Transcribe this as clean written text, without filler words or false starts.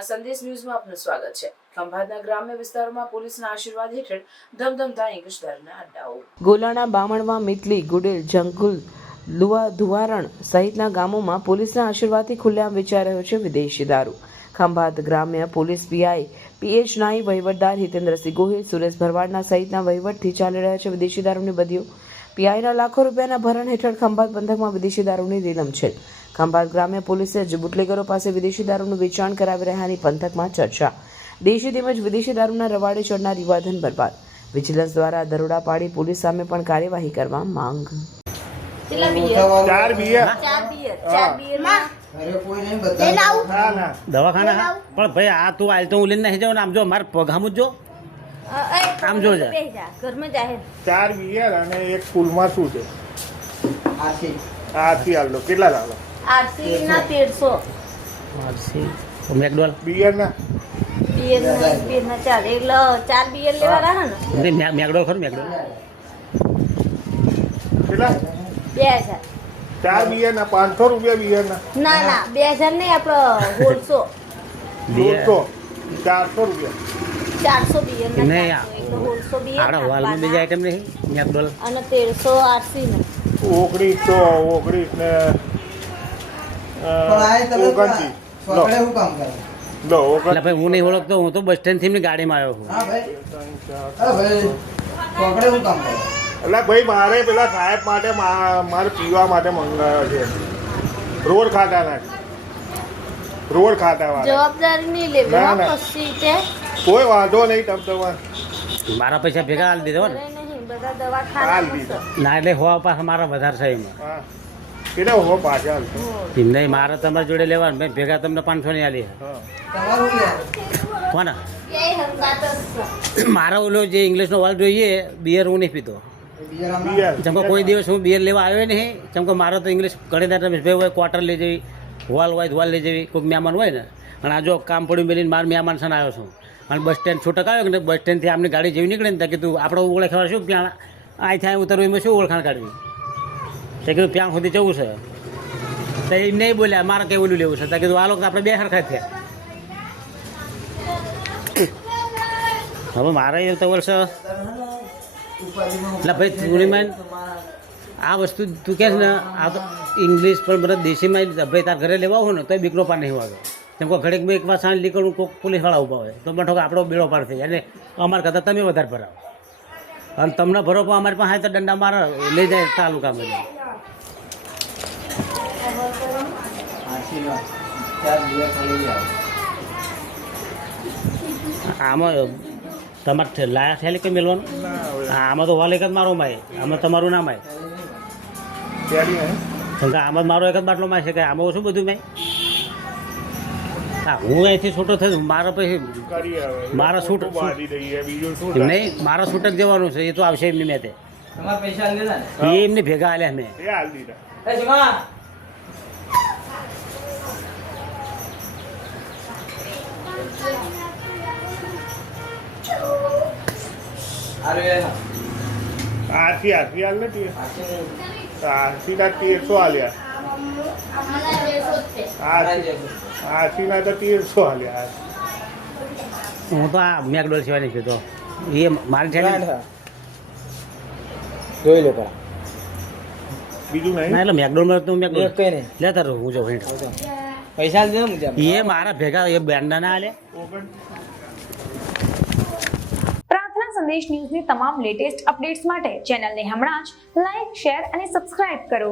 ગોલાના સંદેશ ન્યૂઝમાં આપનું સ્વાગત છે। ખંભાતના ગ્રામ્ય વિસ્તારોમાં પોલીસના આશીર્વાદ હેઠળ ધમધમતા ઇંગ્લિશ દારૂના અડ્ડાઓ। ગોલાના બામણવા, મિતલી, ગુડેલ, જંગુલ, લુવા, ધુવારણ સહિતના ગામોમાં પોલીસના આશીર્વાદથી ખુલ્લેઆમ વેચાઈ રહ્યો છે વિદેશી દારૂ। ખંભાત ગ્રામ્ય પોલીસ પીઆઈ પીએચ નાઈ, વહીવટદાર હિતેન્દ્રસિંહ ગોહિલ, સુરેશ ભરવાડના સહિતના વહીવટથી ચાલી રહ્યા છે વિદેશી દારૂની બદીઓ। પીઆઈના લાખો રૂપિયાના ભરણ હેઠળ ખંભાત પંથકમાં વિદેશી દારૂની રીલમ છે। ખંભાત ગ્રામ્ય પોલીસે જ બુટલેગરો પાસે વિદેશી દારૂનું વેચાણ કરાવી રહ્યાની પંથકમાં ચર્ચા। દેશી તેમજ વિદેશી દારૂના રવાડે ચડનાર યુવાધન બરબાદ। વિજિલન્સ દ્વારા દરોડા પાડી પોલીસ સામે પણ કાર્યવાહી કરવા માંગ। દવાખાના પણ ભાઈ આ તું આલ તો હું લઈને નહીં જાઉં ને આમ જો મારે પગામું જો આમ જો ઘરમાં જાહેર 4 બિયર અને એક ફૂલમાં શું છે આરસી આલો કેટલા લાવો આરસી ના 1300 આરસી મેકડોલ બિયર ના 4 એટલે 4 બિયર લેવાના હે ને નહીં મેકડોલ ખરું મેકડોલ કેટલા 2000 4 બિયર ના 500 રૂપિયા બિયર ના ના 2000 નહીં આપણે 1600 400 રૂપિયા 400 બિયર ના નહીં 1600 બિયર આપણા હોલમાં બીજી આઈટમ નહીં મેકડોલ અને 1300 આરસી ને 19 ને 29 એટલે ભાઈ હું નહીં ઓળખતો, હું તો બસ સ્ટેન્ડ થી ગાડીમાં આવ્યો છું। એટલે ભાઈ મારે પેલા સાહેબ માટે મારે પીવા માટે મંગાવ્યો છે રોડ ખાતા જવાબદારી નહીં લેવી ના, ના. પછી છે કોઈ વાંધો નહીં તમારે મારા પૈસા ભેગા હાલ દીધો ને નહીં બધા હાલ દવાખાના દીધા ના, એટલે હોવા પાછા મારા વધારે છે એમાં હા કેટલા હો પાછા એમ નહીં, મારે તમારી જોડે લેવાનું ભાઈ ભેગા તમને 500 ની આલી કોના મારા ઓલો જે ઇંગ્લિશનો વાલ જોઈએ બિયર હું નહીં પીતો। બિયર જેમ કે કોઈ દિવસ હું બિયર લેવા આવ્યો નહીં, જેમ કે મારો તો ઇંગ્લિશ ઘણી ભાઈ હોય ક્વાર્ટર લઈ જવી, હોલ હોય હોલ લઈ જવી, કોઈક મહેમાન હોય ને અને આ જો કામ પડ્યું મેલીને મારા મહેમાન છે આવ્યો છું અને બસ સ્ટેન્ડ છૂટક આવ્યો કે બસ સ્ટેન્ડથી આમની ગાડી જેવી નીકળે ને ત્યાં કીધું આપણે ઓળખવા શું ત્યાં અહીંથી ઉતરવું એમાં શું ઓળખાણ કાઢવી, તે કીધું ત્યાં સુધી જવું છે તો એમ નહીં બોલ્યા મારે કેવું લેવું છે, ત્યાં કીધું આ લોકો આપણે બે સરખા થયા। હવે મારે એવું તો વર્ષ એટલે ભાઈ તું આ વસ્તુ તું કહે છે ને આ તો ઇંગ્લિશ પણ બધા દેશીમાં ભાઈ તાર ઘરે લેવા હોય ને તો બીકરો પાર નહીં વાગે, કેમ કે ઘડીક એક વાર સાંજ નીકળું કોઈક પોલીસવાળા ઊભા હોય તો બઠો આપણો બેડો પાર થઈ જાય અને અમારા કરતાં તમે વધારે ભરાવો અને તમને ભરો પણ અમારી પાસે તો દંડા મારે લઈ જાય તાલુકામાં જાય। આમાં તમારે લાયા થયેલી કંઈ મેળવાનું આમાં તો વાલ એક જ મારો માય, આમાં તમારું ના માય, કેમ કે આમાં મારો એક જ બાટલો માય છે કે આમાં ઓછું બધું માય। હા હું અહીંથી છૂટો થયું મારા પછી મારા છૂટ નહીં મારા છૂટક જવાનું છે, એ તો આવશે એમની મેં તે એ એમને ભેગા આલ્યા મેં આરસી હાલ નથી આરસી ના 1300 આલ્યા આરસી ના તો 1300 આલ્યા। હું તો આ મેકડોલ સિવાય નહીં પીતો, એ મારી ઠેલી જોઈ લો બીજું નહીં ના એટલે મેકડોલમાં તો મેકડોલ કઈ નહીં લેતા રહું હું જો પૈસા દે મુજબ એ મારા ભેગા એ બેન્ડા ના આલે। પ્રાર્થના સંદેશ ન્યૂઝની તમામ લેટેસ્ટ અપડેટ્સ માટે ચેનલને હમણાં જ લાઈક, શેર અને સબસ્ક્રાઇબ કરો।